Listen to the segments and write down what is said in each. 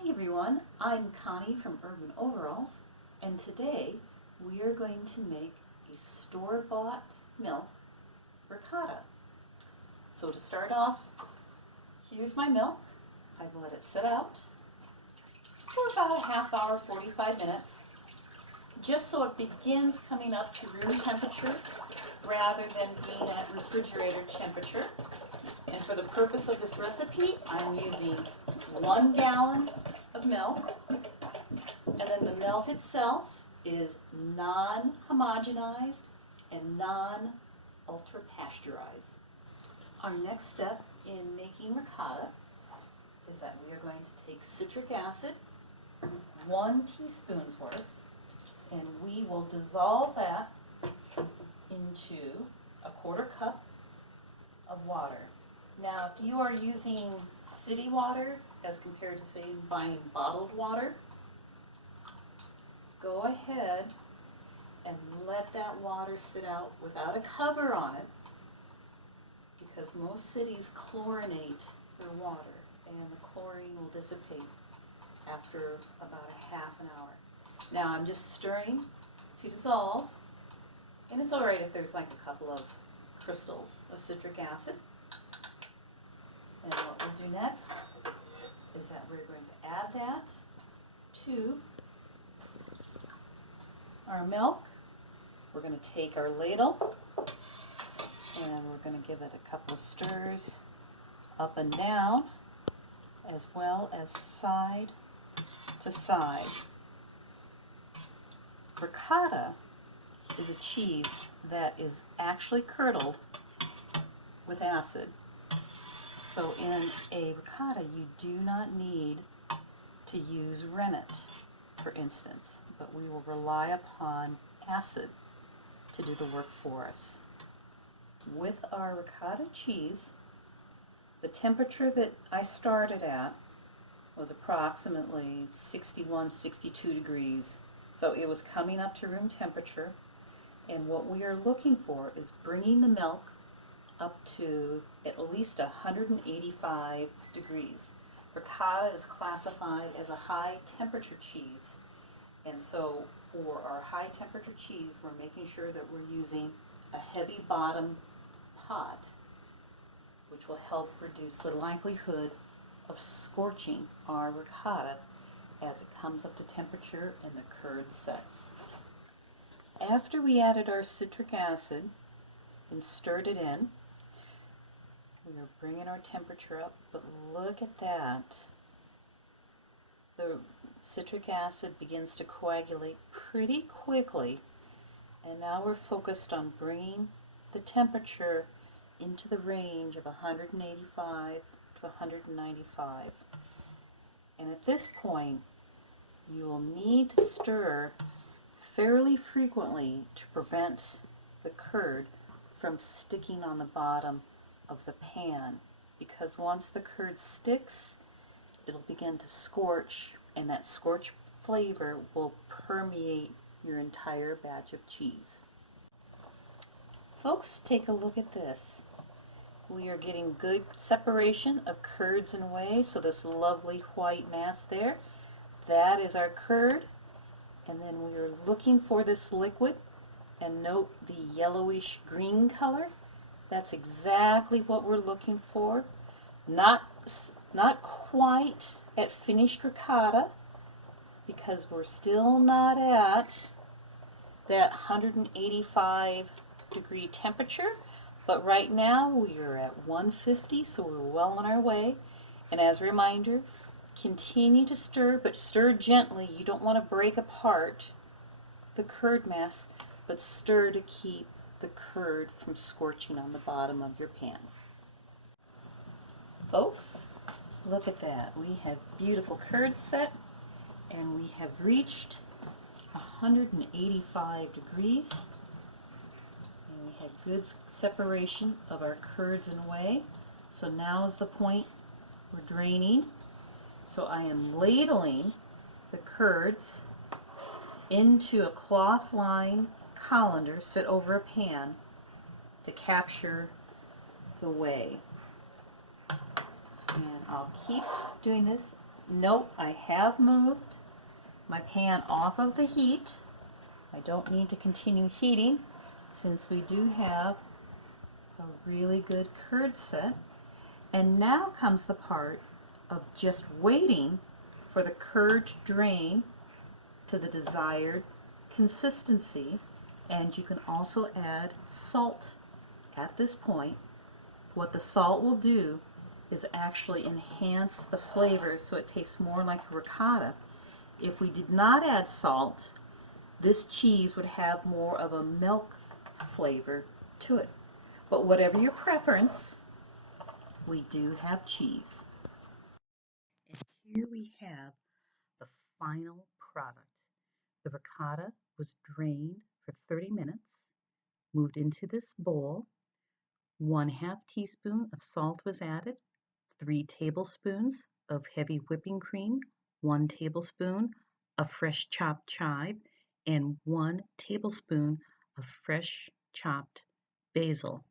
Hi everyone, I'm Connie from Urban Overalls, and today we are going to make a store-bought milk ricotta. So to start off, here's my milk. I've let it sit out for about a half hour, 45 minutes, just so it begins coming up to room temperature rather than being at refrigerator temperature. And for the purpose of this recipe, I'm using 1 gallon of milk, and then the milk itself is non-homogenized and non-ultra pasteurized. Our next step in making ricotta is that we are going to take citric acid, 1 teaspoon's worth, and we will dissolve that into a 1/4 cup of water. Now, if you are using city water as compared to, say, buying bottled water, go ahead and let that water sit out without a cover on it, because most cities chlorinate their water, and the chlorine will dissipate after about a half an hour. Now, I'm just stirring to dissolve, and it's all right if there's like a couple of crystals of citric acid. And what we'll do next is that we're going to add that to our milk. We're going to take our ladle and we're going to give it a couple of stirs up and down, as well as side to side. Ricotta is a cheese that is actually curdled with acid. So in a ricotta, you do not need to use rennet, for instance, but we will rely upon acid to do the work for us. With our ricotta cheese, the temperature that I started at was approximately 61, 62 degrees. So it was coming up to room temperature, and what we are looking for is bringing the milk up to at least 185 degrees. Ricotta is classified as a high temperature cheese, and so for our high temperature cheese, we're making sure that we're using a heavy bottom pot, which will help reduce the likelihood of scorching our ricotta as it comes up to temperature and the curd sets. After we added our citric acid and stirred it in, we are bringing our temperature up, but look at that. The citric acid begins to coagulate pretty quickly, and now we're focused on bringing the temperature into the range of 185 to 195. And at this point, you will need to stir fairly frequently to prevent the curd from sticking on the bottom of the pan, because once the curd sticks, it'll begin to scorch, and that scorch flavor will permeate your entire batch of cheese. Folks, take a look at this. We are getting good separation of curds and whey, so this lovely white mass there, that is our curd, and then we are looking for this liquid, and note the yellowish green color. That's exactly what we're looking for. Not quite at finished ricotta, because we're still not at that 185 degree temperature, but right now we are at 150, so we're well on our way. And as a reminder, continue to stir, but stir gently. You don't want to break apart the curd mass, but stir to keep the curd from scorching on the bottom of your pan. Folks, look at that. We have beautiful curd set, and we have reached 185 degrees, and we have good separation of our curds and whey. So now is the point we're draining. So I am ladling the curds into a cloth lined colander, sit over a pan to capture the whey. And I'll keep doing this note I have moved my pan off of the heat. I don't need to continue heating since we do have a really good curd set. And now comes the part of just waiting for the curd to drain to the desired consistency. And you can also add salt at this point. What the salt will do is actually enhance the flavor so it tastes more like a ricotta. If we did not add salt, this cheese would have more of a milk flavor to it. But whatever your preference, we do have cheese. And here we have the final product. The ricotta was drained for 30 minutes, moved into this bowl. 1/2 teaspoon of salt was added, 3 tablespoons of heavy whipping cream, 1 tablespoon of fresh chopped chive, and 1 tablespoon of fresh chopped basil.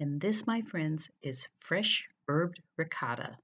And this, my friends, is fresh herbed ricotta.